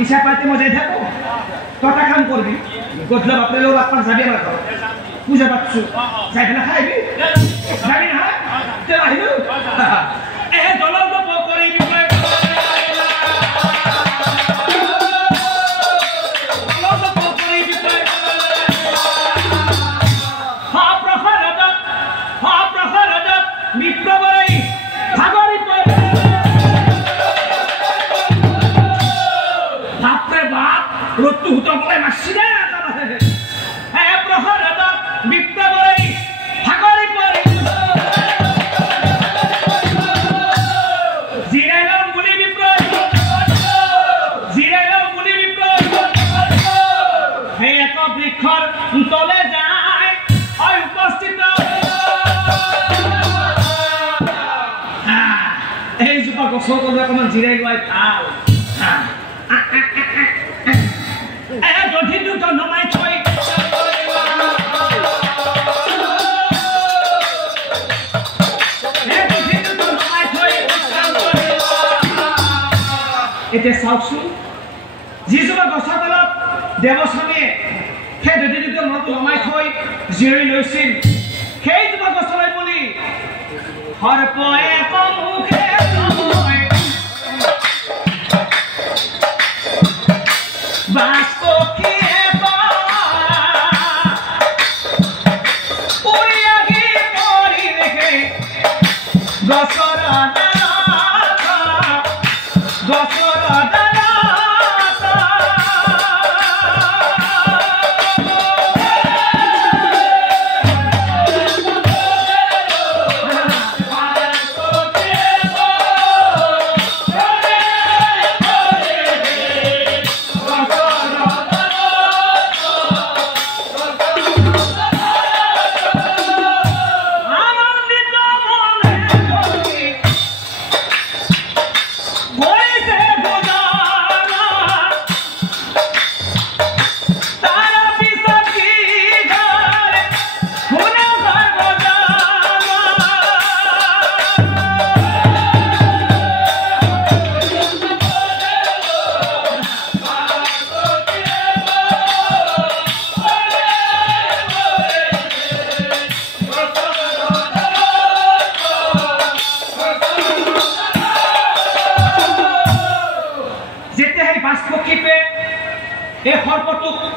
ইচ্ছা পাইতে মই যাই থাকো তটা কাম করবি গধলা বাপরে লোক আপনার যাবি আমার ঘর পূজা পাচ্ছু যাই না খাইবি যাবি না তে আহিবি এ দলল তো করিবি রত্তু হুতো বলে মাসি না হ্যাঁ প্রহর বিপ্লবী ভাগরি পরে জিরাইলাম গুলি বিপ্লব হে এক বৃক্ষর তলে যায় ওই উপস্থিত এই জোপা গছৰ তলত অকণমান জিৰাই লোৱাই ভাল এতিয়া চাওকচোন যিজোপা গছৰ তলত দেৱস্বামীয়ে সেই দধিটো মনটো নমাই থৈ জিৰণি লৈছিল সেইজোপা গছলৈ বুলি সৰ্পয়ে মুখে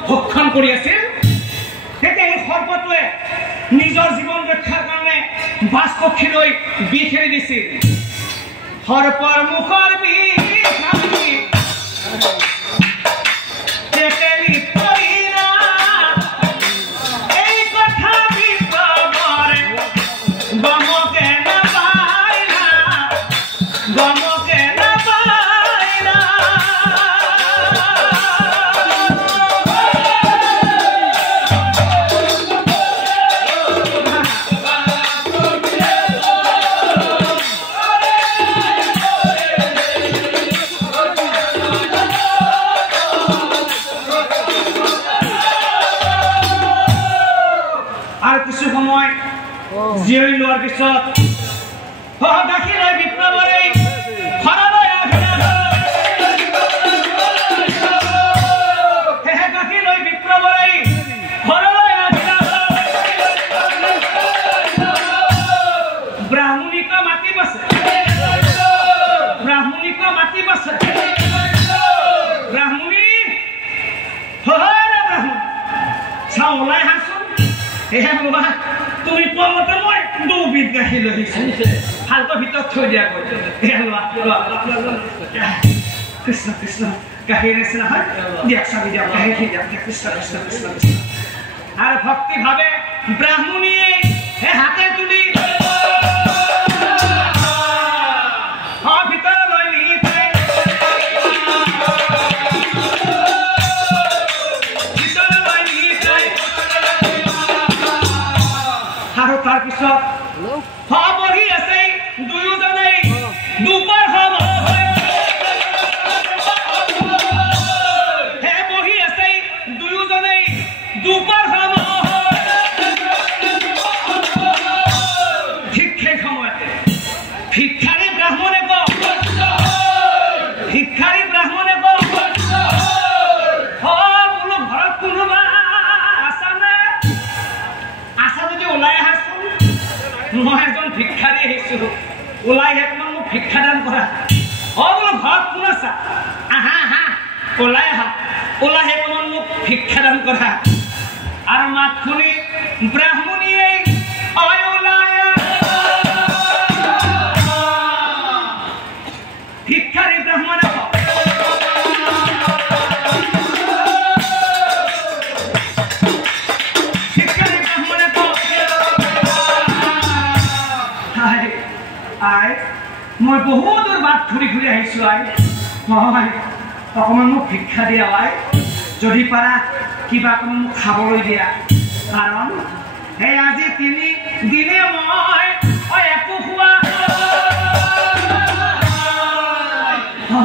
ভক্ষণ কৰি আছিল তেতিয়া এই সৰ্পটোৱে নিজৰ জীৱন ৰক্ষাৰ কাৰণে বাছ পক্ষীলৈ বিষ এৰি দিছিল সৰ্পৰ মুখৰ বিষ এই কথা বিপ্লৱৰে গমকে নাপাইলা জিৰণি লোৱাৰ পিছত গাখীৰ বিপ্লৱৰে ঘৰলৈ ব্ৰাহ্মণীক মাতি বছে ব্ৰাহ্মণী চাওঁ ওলাই হাচোন এহে বাবা তুমি পমতে মই দুবিধ গাখীৰ লৈ ভালকৈ ভিতৰত থৈ দিয়া কৃষ্ণ কৃষ্ণ গাখীৰ নিচিনা হয় দিয়ক চাবি দিয়ক গাখীৰ দিয়ক কৃষ্ণ কৃষ্ণ কৃষ্ণ কৃষ্ণ আৰু ভক্তি ভাৱে ব্ৰাহ্মণীয়ে হাতে তুলি ভিতৰলৈ নি আৰু তাৰপিছত বহি আছে দুয়োজনেই দুপৰ বহি আছে দুয়োজনেই দুপৰ ওলাই অকণমান মোক শিক্ষাদান কৰা বোলো ঘৰত কোন আছা আহা আহা ওলাই আহা ওলাই অকণমান মোক শিক্ষাদান কৰা আৰু মাত শুনি ব্ৰাহ্মণীয়ে ভিক্ষাৰী ব্ৰাহ্মণে মই বহুত দূৰ বাট ঘূৰি ঘূৰি আহিছোঁ আই হয় অকণমান মোক ভিক্ষা দিয়া আই যদি পাৰা কিবা অকণমান মোক খাবলৈ দিয়া কাৰণ সেই আজি 3 দিনে মই একো খোৱা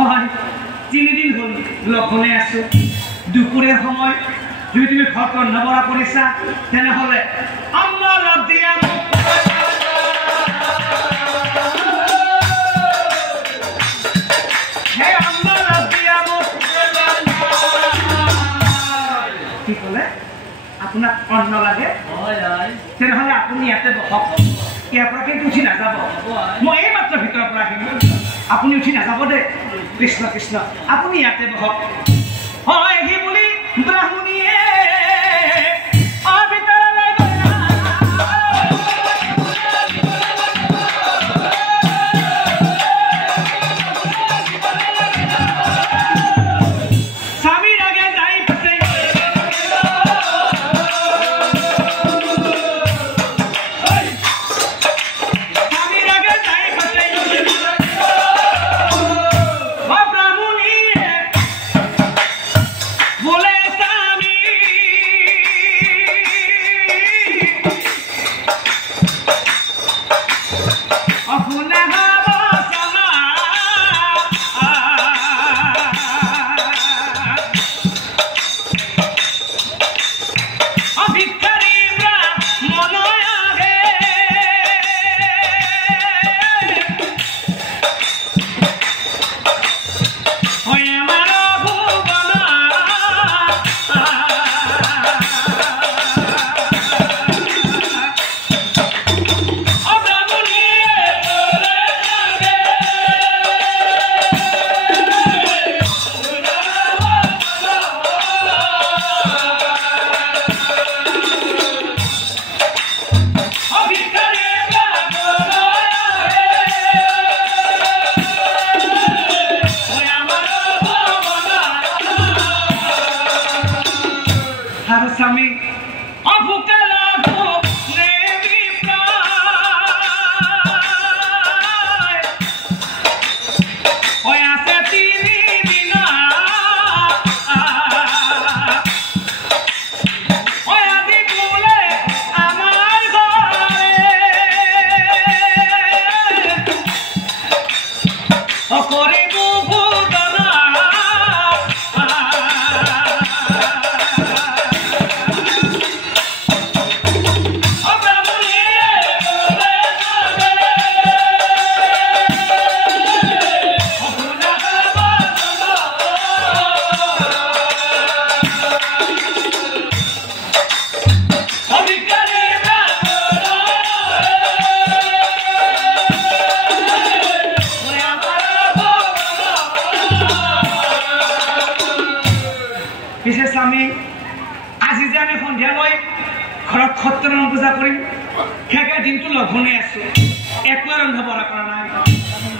হয় 3 দিন হ'ল লঘোণে আছোঁ দুপৰীয়াৰ সময় যদি তুমি ঘৰত ৰন্ধা বঢ়া কৰিছা তেনেহ'লে অন্ন অলপ দিয়া কি ক'লে আপোনাক অন্ন লাগে তেনেহ'লে আপুনি ইয়াতে বহক ইয়াৰ পৰা কিন্তু উঠি নাযাব মই এই মাত্ৰ ভিতৰৰ পৰা আহিলোঁ আপুনি উঠি নাযাব দেই কৃষ্ণ কৃষ্ণ আপুনি ইয়াতে বহক হয় সি বুলি ব্ৰাহ্মণীয়ে আমি আজি যে আমি সন্ধিয়ালৈ ঘৰত সত্যনাৰায়ণ পূজা কৰিম সেইকে দিনটো লঘোণে আছোঁ একোৱে ৰন্ধা বঢ়া কৰা নাই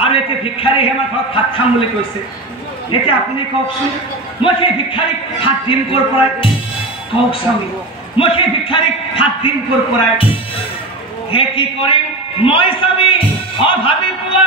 আৰু এতিয়া ভিক্ষাৰীহে আমাৰ ঘৰত ভাত খাম বুলি কৈছে এতিয়া আপুনি কওকচোন মই সেই ভিক্ষাৰীক ভাত দিম ক'ৰ পৰাই কওক স্বামী মই সেই ভিক্ষাৰীক ভাত দিম ক'ৰ পৰাই হে কি কৰিম মই স্বামী ভাবি পোৱা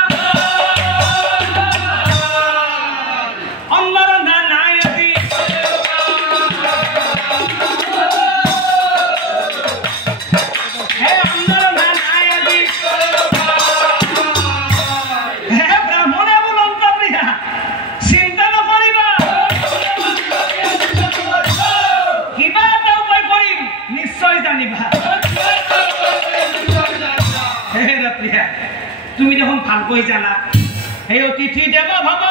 তুমি দেখোন ভালকৈ জানা সেই অতিথি দেৱ ভৱ